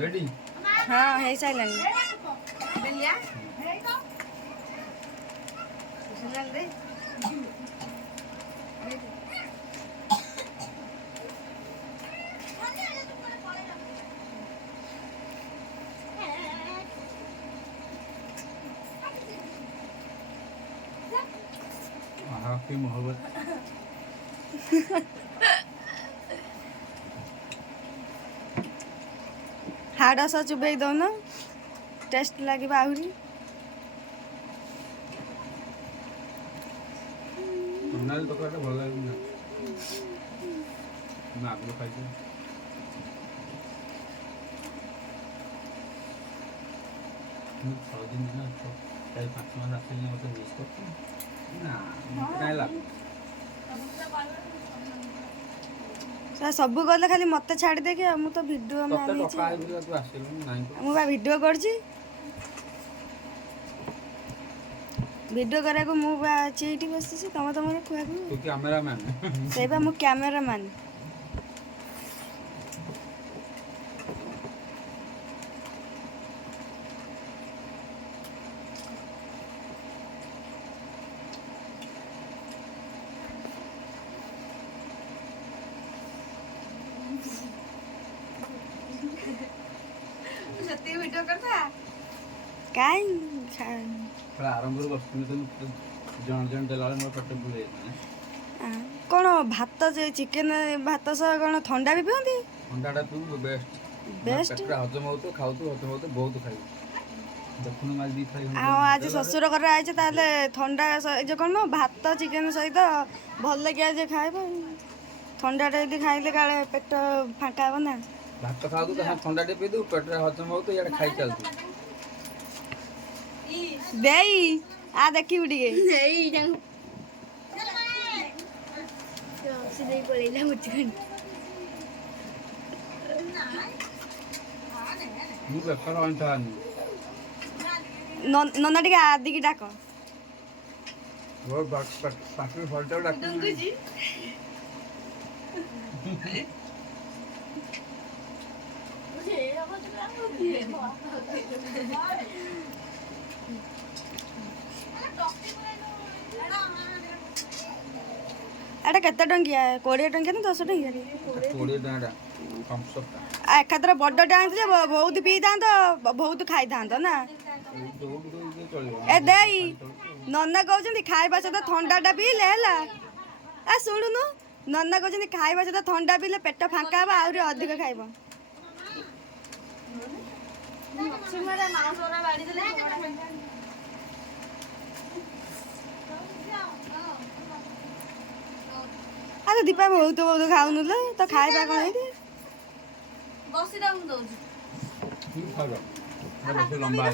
ready हाँ है silent बेलिया सुनल दे की मोहब्बत हाड़ सा चुबे दौन टेस्ट लगे आहरी सोनाली तरकारीटा भल लगे मैं आगे खाई 6 दिन ना 4-5 मास आसिल मत मिस कर ना क्या लाभ सब गले खाली मत छाड़ देके मु तो वीडियो में तब तक तू आसिल नहीं मु बा वीडियो करछि वीडियो करा को मु बा चीटी बसछि तम तम खुआ को तू कैमरामैन सेबा मु कैमरामैन सत्य वीडियो करता काई आरंभ बस जन जन देला मोर पेट बुले कौन भात चिकेन भात सह कौन ठंडा भी पियंती ठंडाटा तू बेस्ट बेस्ट पेट हजम हो तो खाऊ तो हजम हो तो बहुत खाई देखुन माल दी खाई आज शशुर घर आइছে ताले ठंडा जो कौन भात चिकेन सहित भल लगे जे खाइब ठंडाटा यदि खाइले काले पेट फांका हो ना भात खाऊ तो ठंडा टे पी दू पेट हजम हो तो यार खाई चल तू देई आ देखी उडिगे एई जंग तो सीधे पळेला मुचकन मु बेकार अंता नन्ना टिके आदि की डाक वो पाकि फलटा डाक डंगुजी एटा केते टंकिया 20 टंकिया ना 10 टंकिया 20 टाटा कम सब एकादर बड़टा आनिले बहुत पी था बहुत खाई था ना ए देई नन्ना कहते खाइबा सहित ठंडाटा पीले है शुणुनु नन्ना कहते खाइबा सहित ठंडा पीले पेट फांका हे आहरी अधिक खाइब अरे दीपा बहुत बहुत खाऊनु तो खाइबा कौन है बसी दम दउजी ठीक खाओ लंबा